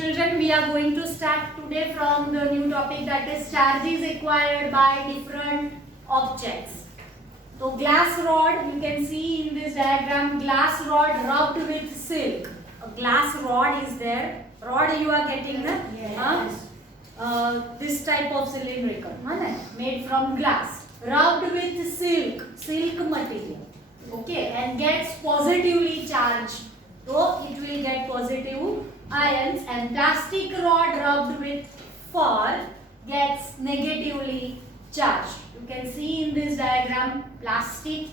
children, we are going to start today from the new topic, that is charges acquired by different objects. So glass rod, you can see in this diagram, glass rod rubbed with silk. A glass rod is there. Rod you are getting, na? Yes. This type of cylindrical, made from glass, rubbed with silk material. Okay, and gets positively charged. So it will get positive ions, and plastic rod rubbed with fur gets negatively charged. You can see in this diagram plastic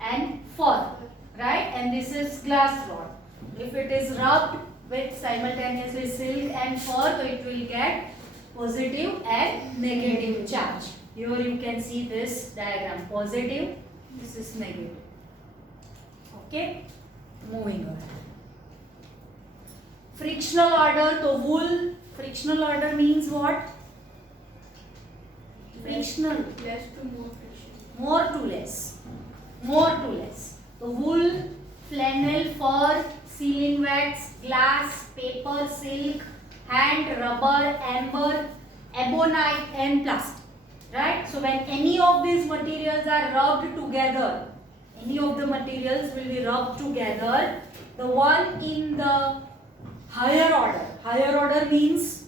and fur, right? And this is glass rod. If it is rubbed with simultaneously silk and fur, so it will get positive and negative charge. Here you can see this diagram, positive, this is negative. Okay, moving on. Frictional order, so wool, frictional order means what? Frictional. Less to more friction. More to less. More to less. So wool, flannel, fur, sealing wax, glass, paper, silk, hand, rubber, amber, ebonite and plastic. Right? So when any of these materials are rubbed together, any of the materials will be rubbed together, the one in the higher order means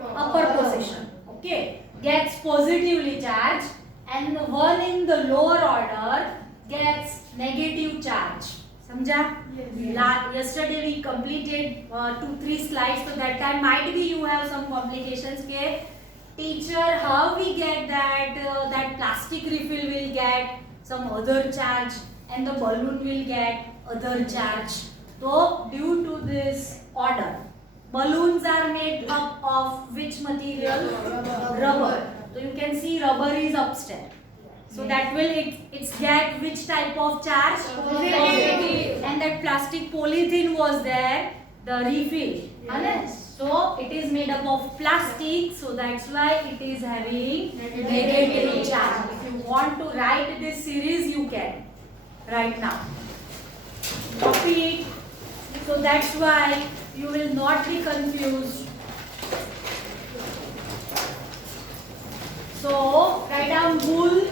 upper position, okay, gets positively charged, and the one in the lower order gets negative charge. Samjha? Yes. Yesterday we completed 2-3 slides, so that time might be you have some complications. Okay, teacher, how we get that that plastic refill will get some other charge and the balloon will get other charge. So due to this order, balloons are made up of which material? Rubber. So you can see rubber is upstairs. So that will it's get which type of charge? Positive. And that plastic polythene was there, the refill. Yes. So it is made up of plastic, so that's why it is having negative charge. If you want to write this series, you can right now. Copy it. So that's why you will not be confused. So write down wool,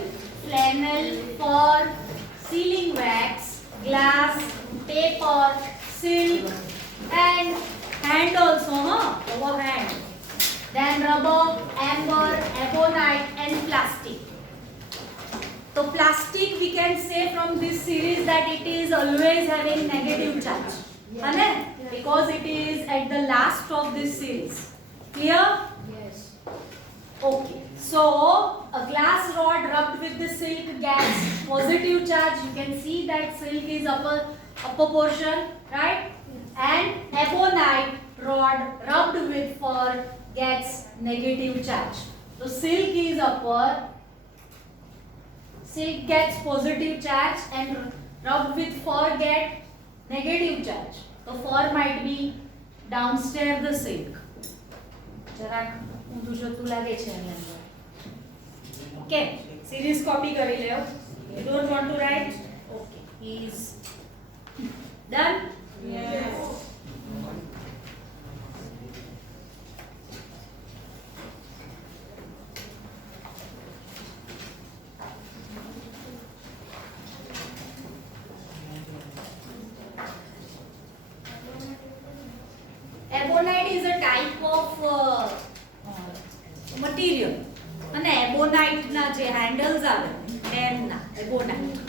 flannel, fur, sealing wax, glass, paper, silk, and hand also, over hand. Then rubber, amber, ebonite and plastic. So plastic, we can say from this series that it is always having negative charge. Yes. Because it is at the last of this series. Clear? Yes. Okay. So a glass rod rubbed with the silk gets positive charge. You can see that silk is upper portion, right? And ebonite rod rubbed with fur gets negative charge. So silk is upper, silk gets positive charge, and rubbed with fur get negative charge. So fur might be downstairs the silk. જરાક ઊંધું જતું લાગે છે એની અંદર. Okay, series copy કરી લ્યો. You don't want to write? Okay, is done? Yes. Ebonite is a type of material. અને ebonite ના જે handles આવે pen ના ebonite.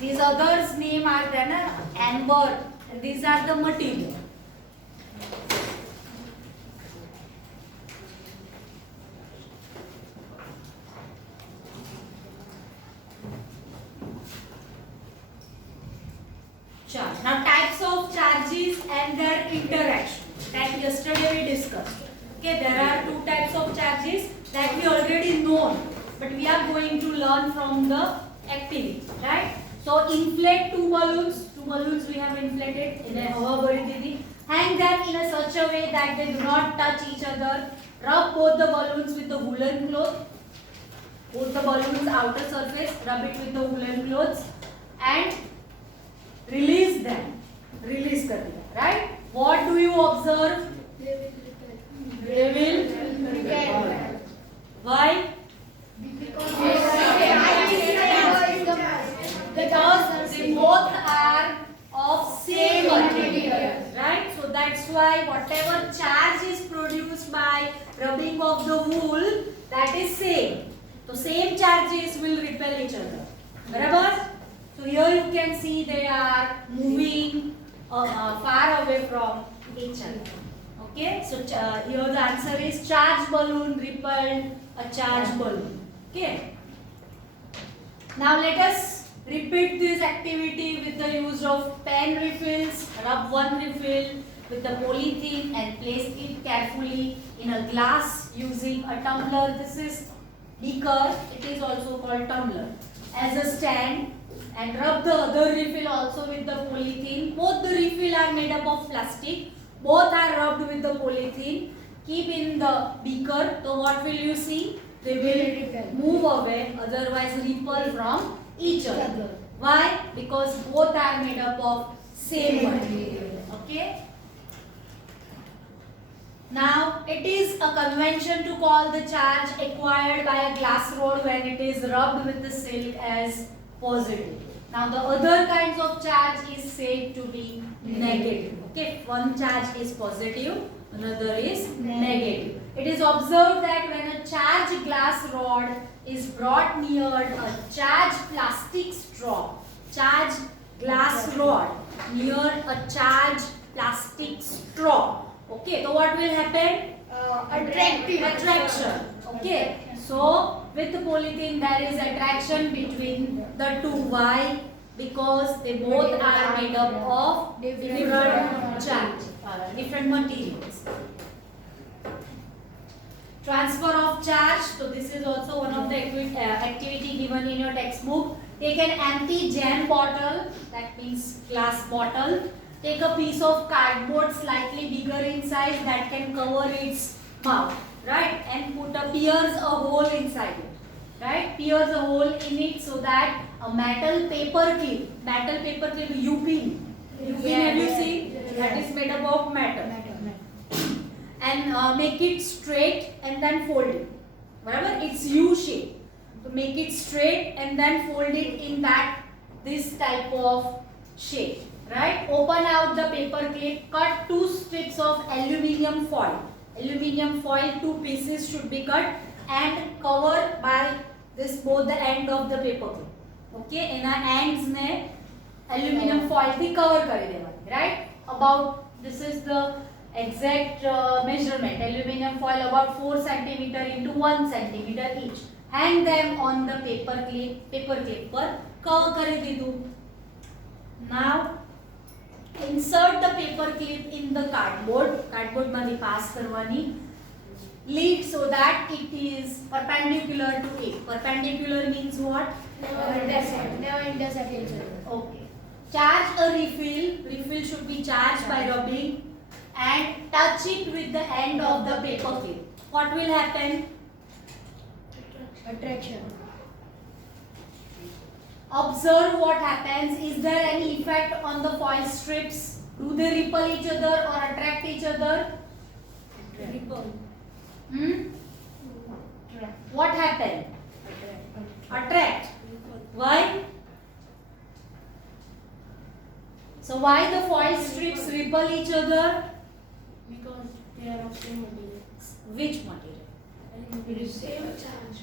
These others name are there na amber, and these are the material. Now types of charges and their interaction that yesterday we discussed. Okay, there are two types of charges that we already know, but we are going to learn from the activity, right? So inflate two balloons we have inflated in a hover. Hang them in a such a way that they do not touch each other. Rub both the balloons with the woolen cloth. Both the balloons outer surface, rub it with the woolen cloths and release them. release कर दिया, right? What do you observe? They will why? Because they both are of same material, right? So that's why whatever charge is produced by rubbing of the wool, that is same. So same charges will repel each other. Barabar? So here you can see they are moving far away from each other. Okay? So here the answer is charged balloon repelled a charged balloon. Okay? Now let us repeat this activity with the use of pen refills. Rub one refill with the polythene and place it carefully in a glass using a tumbler. This is beaker. It is also called tumbler. As a stand, and rub the other refill also with the polythene. Both the refill are made up of plastic. Both are rubbed with the polythene. Keep in the beaker. So what will you see? They will move away, otherwise repel from each other. Why? Because both are made up of same material. Okay? Now it is a convention to call the charge acquired by a glass rod when it is rubbed with the silk as positive. Now the other kinds of charge is said to be negative. Okay, one charge is positive, another is negative. It is observed that when a charged glass rod is brought near a charged plastic straw, charged glass rod near a charged plastic straw. Okay, so what will happen? Attraction. Okay, so with the polythene there is attraction between the two. Why? Because they both are made up of different charge, different materials. Transfer of charge. So this is also one of the activity given in your textbook. Take an empty jam bottle, that means glass bottle. Take a piece of cardboard slightly bigger in size that can cover its mouth, right? And pierce a hole inside it, right? Pierce a hole in it so that a metal paper clip, U-pin, have you seen? That is made up of metal. And make it straight and then fold it. Whatever, it's U shape. So make it straight and then fold it in this type of shape. Right? Open out the paper clip. Cut 2 strips of aluminium foil. Aluminium foil, 2 pieces should be cut and cover by this both the end of the paper clip. Okay? એના ends ને aluminium foil થી cover કરી દેવાની. Right? About this is the exact measurement. Aluminium foil about 4 cm into 1 cm each. Hang them on the paper clip પર cover કરી દીધું. Now insert the paper clip in the cardboard માંથી pass કરવાની. Lead so that it is perpendicular to it. Perpendicular means what? Never intersect each other. Okay. Charge a refill. Refill should be charged by rubbing and touch it with the end of the paper clip. What will happen? Attraction. Observe what happens. Is there any effect on the foil strips? Do they repel each other or attract each other? Repel. What happened? Attract. Why? So why the foil strips repel each other? Because they are of same material. Which material? It is same charge.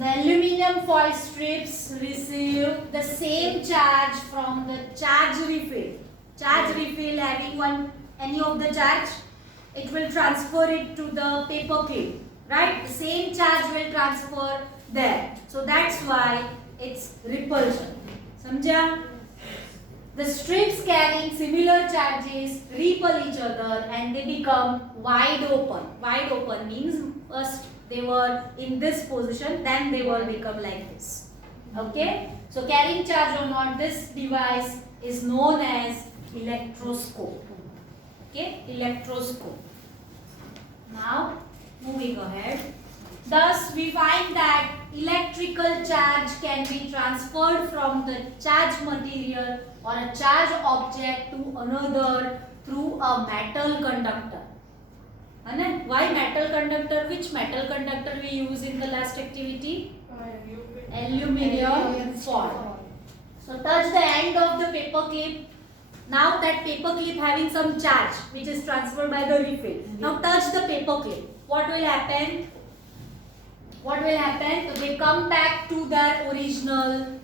The aluminium foil strips receive the same charge from the charge refill. Charge refill having any of the charge, it will transfer it to the paper clip, right? The same charge will transfer there. So that's why it's repulsion. Samjha? The strips carrying similar charges repel each other and they become wide open. Wide open means first they were in this position, then they will become like this. Okay? So carrying charge or not, this device is known as electroscope. Okay? Electroscope. Now moving ahead. Thus, we find that electrical charge can be transferred from the charged material or a charged object to another through a metal conductor. And why metal conductor? Which metal conductor we use in the last activity? Aluminium foil. So touch the end of the paper clip. Now that paper clip having some charge which is transferred by the refill. Now touch the paper clip. What will happen? What will happen? So they come back to their original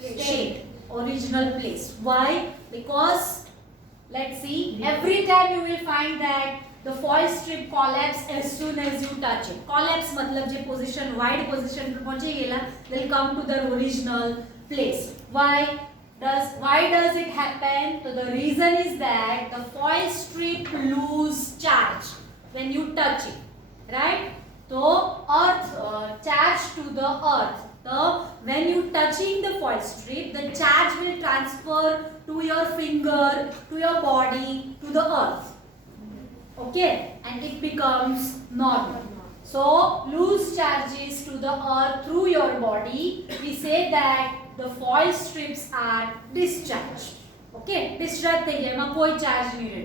state, original place. Why? Because let's see, every time you will find that the foil strip collapse as soon as you touch it. Collapse मतलब जे position, wide position पे पहुँचे गेला, they'll come to their original place. Why does it happen? So the reason is that the foil strip lose charge when you touch it, right? So earth charge to the earth. So when you touching the foil strip, the charge will transfer to your finger, to your body, to the earth. Okay, and it becomes normal. So lose charges to the earth through your body. We say that the foil strips are discharged. Okay, discharge થઈ જાય, એમાં કોઈ charge નહીં રહે.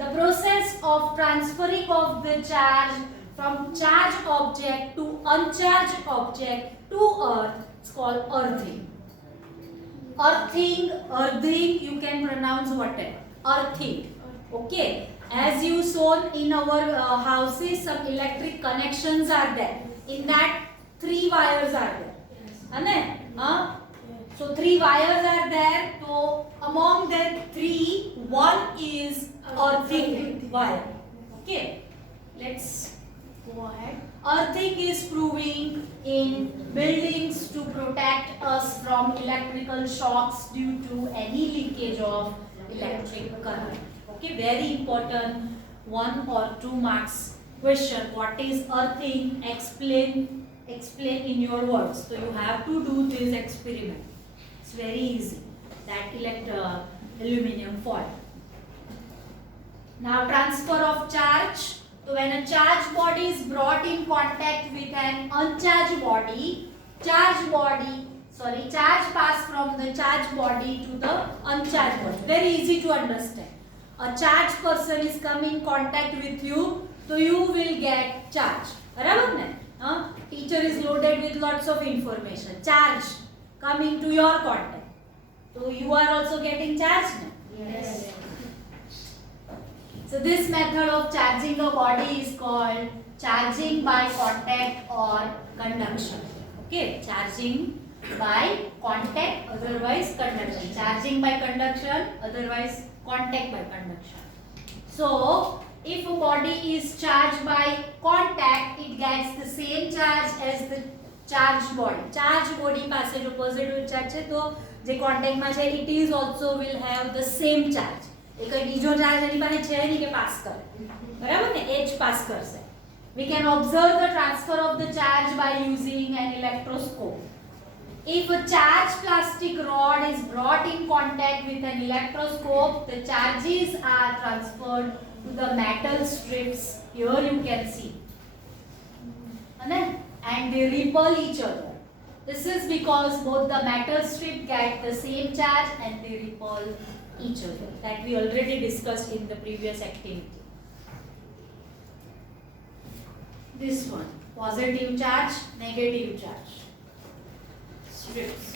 The process of transferring of the charge from charged object to uncharged object to earth is called earthing. Earthing, you can pronounce whatever. Earthing. Okay. As you shown in our houses, some electric connections are there. In that, 3 wires are there. So 3 wires are there. So among the 3, one is earthing wire. Okay. Let's go ahead. Earthing is proving in buildings to protect us from electrical shocks due to any leakage of electric current. Okay, very important 1 or 2 marks question. What is earthing? Explain in your words. So you have to do this experiment. It's very easy. That aluminium foil. Now transfer of charge. So when a charged body is brought in contact with an uncharged body, charge pass from the charged body to the uncharged body. Very easy to understand. A charged person is coming in contact with you, so you will get charge. Barabar ne? Teacher is loaded with lots of information. Charge coming to your contact. So you are also getting charged. Yes. So this method of charging a body is called charging by contact or conduction. Okay, charging by contact, otherwise conduction. Charging by conduction, otherwise contact by conduction. So if a body is charged by contact, it gets the same charge as the charged body. Charged body પાસે જો positive charge છે તો જે contact માં છે it is also will have the same charge. એ કઈ બીજો charge એની પાસે છે નહીં કે પાસ કરે. બરાબર ને? એ જ પાસ કરશે. We can observe the transfer of the charge by using an electroscope. If a charged plastic rod is brought in contact with an electroscope, the charges are transferred to the metal strips. Here you can see. And they repel each other. This is because both the metal strip get the same charge and they repel each other. That we already discussed in the previous activity. This one, positive charge, negative charge. Strips.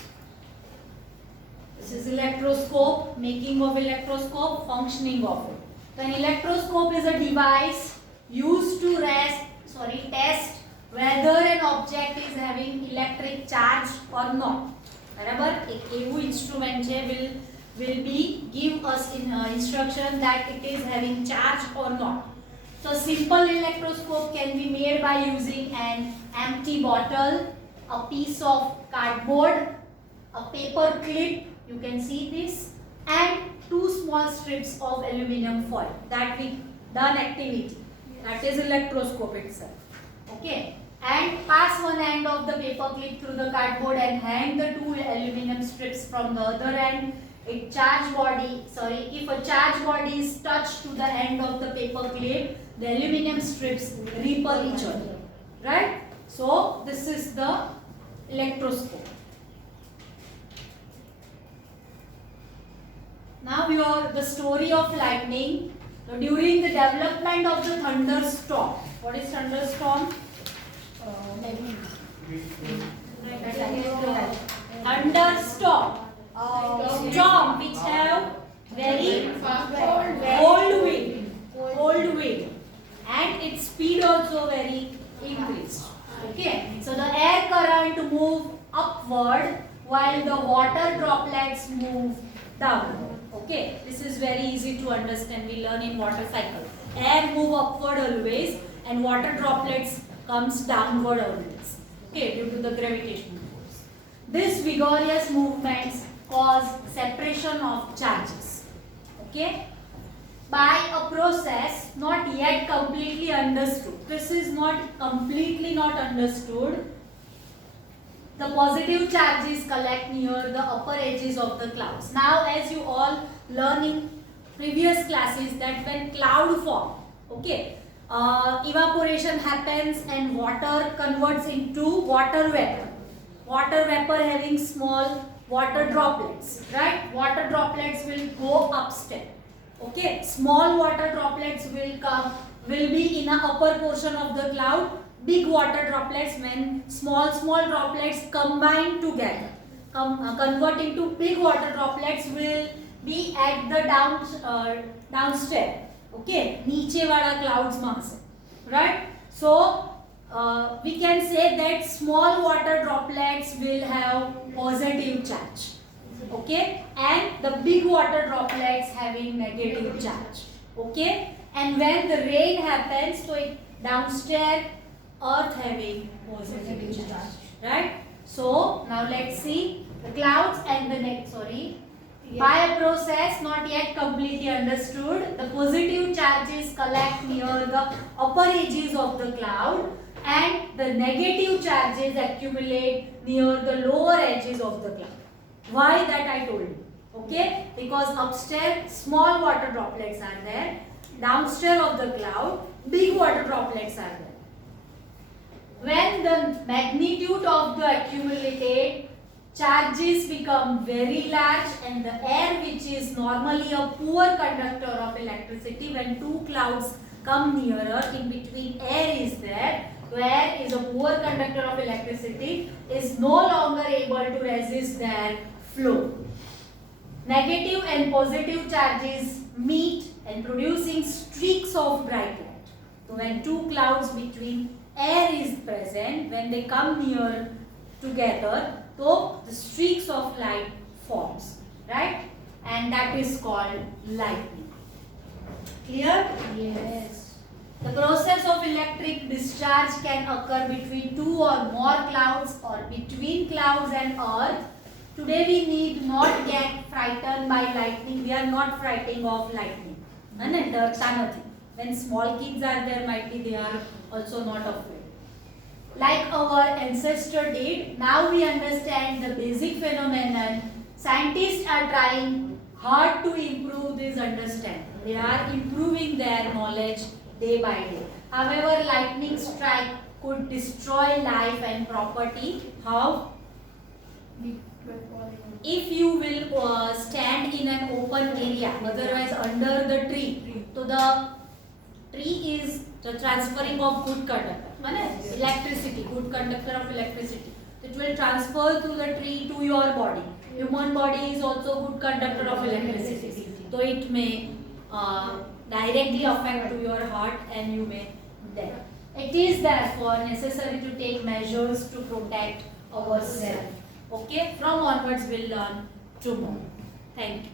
This is electroscope, making of electroscope, functioning of it. So an electroscope is a device used to test whether an object is having electric charge or not. બરાબર? એક એવું instrument છે will be give us instruction that it is having charge or not. So simple electroscope can be made by using an empty bottle, a piece of cardboard, a paper clip, you can see this, and 2 small strips of aluminum foil. That we done activity. That is electroscope itself. Okay. And pass one end of the paper clip through the cardboard and hang the 2 aluminum strips from the other end. If a charged body is touched to the end of the paper clip, the aluminum strips repel each other. Right? So this is the electroscope. Now the story of lightning. So during the development of the thunderstorm. What is thunderstorm? Thunderstorm. Storm which have very cold wind, and its speed also very increased. Okay, so the air current move upward while the water droplets move downward. Okay, this is very easy to understand. We learn in water cycle. Air move upward always, and water droplets comes downward always. Okay, due to the gravitational force. These vigorous movements cause separation of charges. Okay, by a process not yet completely understood. This is not completely not understood. The positive charges collect near the upper edges of the clouds. Now, as you all learn in previous classes, that when cloud form, okay, evaporation happens and water converts into water vapor. Water vapor having small water droplets, right? Water droplets will go upstairs. Okay, small water droplets will be in a upper portion of the cloud. Big water droplets, when small droplets combine together, convert into big water droplets, will be at the downstairs. Okay, नीचे वाला clouds में से, right? So we can say that small water droplets will have positive charge. Okay, and the big water droplets having negative charge. Okay, and when the rain happens, so it downstairs, earth having positive charge, right? So now let's see the clouds and the by a process not yet completely understood, the positive charges collect near the upper edges of the cloud, and the negative charges accumulate near the lower edges of the cloud. Why, that I told you. Okay, because upstairs small water droplets are there, downstairs of the cloud big water droplets are there. When the magnitude of the accumulated charges become very large, and the air, which is normally a poor conductor of electricity, when two clouds come nearer, in between air is there, so air is a poor conductor of electricity, is no longer able to resist their flow. Negative and positive charges meet and producing streaks of bright light. So when two clouds between air is present, when they come near together, so the streaks of light forms, right? And that is called lightning. Clear? Yes. The process of electric discharge can occur between two or more clouds or between clouds and earth. Today we need not get frightened by lightning. We are not frightened of lightning. When small kids are there, might be they are also not afraid. Like our ancestor did, now we understand the basic phenomenon. Scientists are trying hard to improve this understanding. They are improving their knowledge day by day. However, lightning strike could destroy life and property. How? If you will stand in an open area, otherwise under the tree, so the tree is the transferring of good conductor. Electricity, good conductor of electricity. It will transfer through the tree to your body. Human body is also good conductor of electricity. So it may directly affect to your heart and you may die. It is therefore necessary to take measures to protect ourselves. Okay, from onwards we'll learn tomorrow. Thank you.